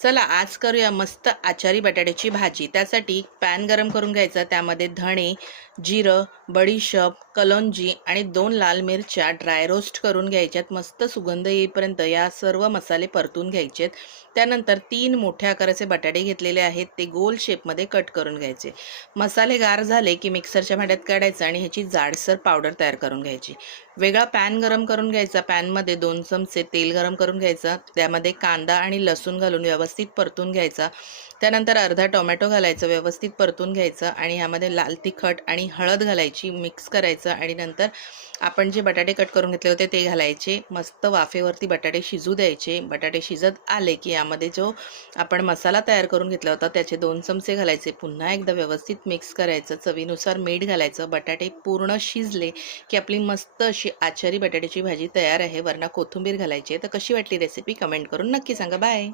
चला आज करूया मस्त आचारी बटाट्याची भाजी। त्यासाठी पॅन गरम करून घ्यायचा, त्यामध्ये धणे, जिरं, बडीशेप, कलोंजी आणि 2 लाल मिरच्या ड्राय रोस्ट करून घ्यायच्यात। मस्त सुगंध येईपर्यंत या सर्व मसाले परतून घ्यायचेत। त्यानंतर 3 मोठ्या आकाराचे बटाटे घेतलेले आहेत, ते गोल शेपमध्ये कट करून घ्यायचे। मसाले गार झाले की मिक्सरच्या भांड्यात काढायचं आणि ह्याची जाडसर पावडर तयार करून घ्यायची। वेगळा पॅन गरम करून घ्यायचा, पॅनमध्ये 2 चमचे तेल गरम करून घ्यायचं, त्यामध्ये कांदा आणि लसूण घालून व्यवस्थित परतून घ्यायचा। त्यानंतर अर्धा टोमॅटो घालायचं, व्यवस्थित परतून घ्यायचं आणि ह्यामध्ये लाल तिखट आणि हळद घालायची, मिक्स करायचं आणि नंतर आपण जे बटाटे कट करून घेतले होते ते घालायचे। मस्त वाफेवरती बटाटे शिजू द्यायचे। बटाटे शिजत आले की यामध्ये जो आपण मसाला तयार करून घेतला होता त्याचे 2 चमचे घालायचे, पुन्हा एकदा व्यवस्थित मिक्स करायचं, चवीनुसार मीठ घालायचं। बटाटे पूर्ण शिजले की आपली मस्त अशी आचारी बटाट्याची भाजी तयार आहे। वरनं कोथिंबीर घालायची आहे। तर कशी वाटली रेसिपी कमेंट करून नक्की सांगा। बाय।